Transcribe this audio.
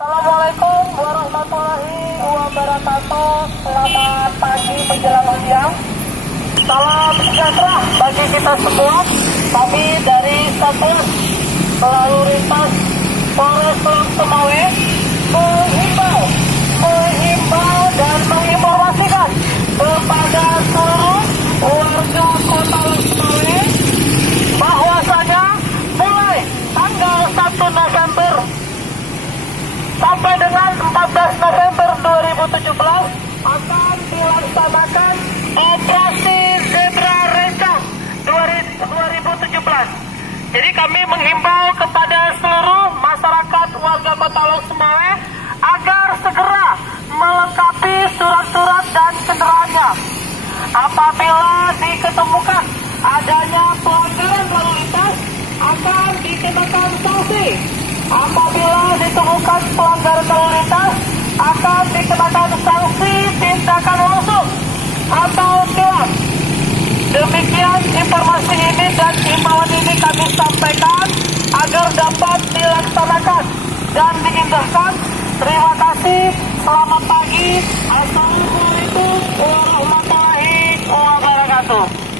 Assalamualaikum warahmatullahi wabarakatuh. Selamat pagi menjelang siang. Salam sejahtera bagi kita semua. Kami dari Satuan Lalu Lintas Polres Teluk Semawe menghimbau dan menginformasikan kepada seluruh warga Kota Teluk Semawe bahwasanya mulai tanggal 1 November sampai dengan 14 November 2017 akan dilaksanakan operasi Zebra Rencang 2017. Jadi kami menghimbau kepada seluruh masyarakat warga Kota Teluk Semawe agar segera melengkapi surat-surat dan kendaraannya. Apabila diketemukan adanya pelanggaran lalu lintas, akan dikenakan sanksi. Apabila ditemukan pelanggaran lalu lintas, akan dikenakan sanksi tindakan langsung atau tilang. Demikian informasi ini dan himbauan ini kami sampaikan agar dapat dilaksanakan dan diindahkan. Terima kasih. Selamat pagi. Assalamualaikum warahmatullahi wabarakatuh.